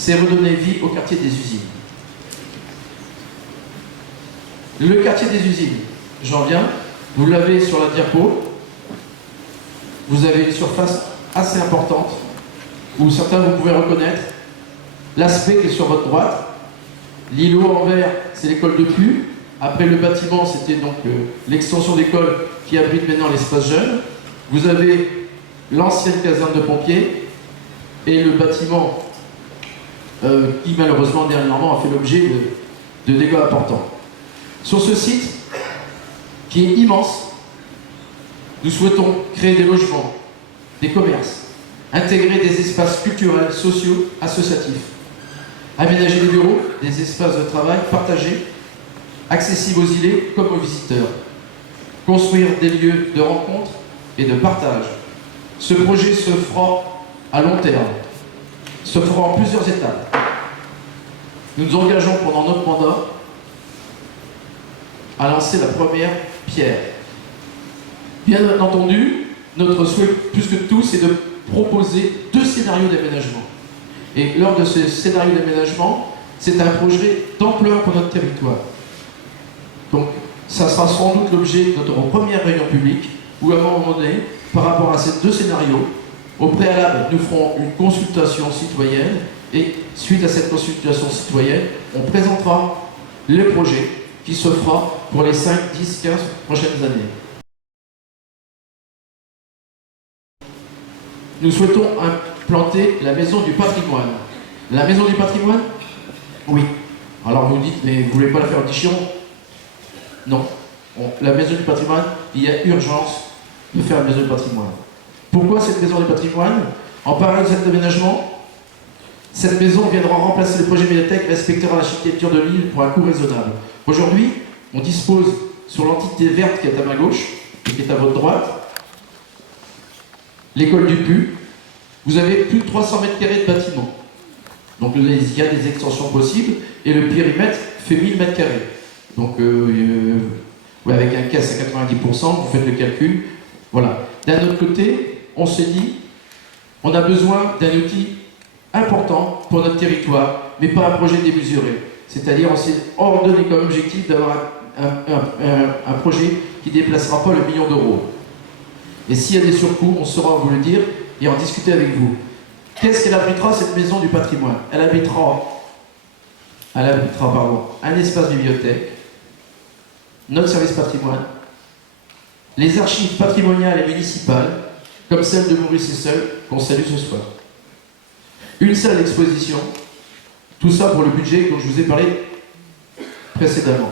c'est redonner vie au quartier des usines. Le quartier des usines, j'en viens, vous l'avez sur la diapo, vous avez une surface assez importante, où certains vous pouvez reconnaître l'aspect qui est sur votre droite. L'îlot en vert, c'est l'école de Pu. Après le bâtiment, c'était donc l'extension d'école qui abrite maintenant l'espace jeune. Vous avez l'ancienne caserne de pompiers et le bâtiment qui malheureusement dernièrement a fait l'objet de dégâts importants. Sur ce site, qui est immense, nous souhaitons créer des logements, des commerces, intégrer des espaces culturels, sociaux, associatifs, aménager des bureaux, des espaces de travail partagés, accessibles aux îlets comme aux visiteurs, construire des lieux de rencontre et de partage. Ce projet se fera à long terme, se fera en plusieurs étapes. Nous nous engageons pendant notre mandat à lancer la première pierre. Bien entendu, notre souhait plus que tout, c'est de proposer 2 scénarios d'aménagement. Et lors de ce scénario d'aménagement, c'est un projet d'ampleur pour notre territoire. Donc, ça sera sans doute l'objet de notre première réunion publique, où à un moment donné, par rapport à ces 2 scénarios, au préalable, nous ferons une consultation citoyenne, et suite à cette consultation citoyenne, on présentera le projet qui se fera pour les 5, 10, 15 prochaines années. Nous souhaitons implanter la maison du patrimoine. La maison du patrimoine? Oui. Alors vous dites, mais vous ne voulez pas la faire au Dichiron? Non. La maison du patrimoine, il y a urgence de faire une maison du patrimoine. Pourquoi cette maison du patrimoine? En parallèle de cet aménagement, cette maison viendra remplacer le projet médiathèque et respectera l'architecture de l'île pour un coût raisonnable. Aujourd'hui, on dispose sur l'entité verte qui est à ma gauche et qui est à votre droite, l'école du Pu, vous avez plus de 300 mètres carrés de bâtiment. Donc il y a des extensions possibles et le périmètre fait 1000 mètres carrés. Donc ouais, avec un caisse à 90%, vous faites le calcul. Voilà. D'un autre côté, on s'est dit, on a besoin d'un outil important pour notre territoire, mais pas un projet démesuré. C'est-à-dire, on s'est ordonné comme objectif d'avoir un projet qui ne déplacera pas le million d'euros. Et s'il y a des surcoûts, on saura vous le dire et en discuter avec vous. Qu'est-ce qu'elle abritera, cette maison du patrimoine? Elle abritera un espace bibliothèque, notre service patrimoine, les archives patrimoniales et municipales, comme celle de Maurice Essel, qu'on salue ce soir. Une salle d'exposition, tout ça pour le budget dont je vous ai parlé précédemment.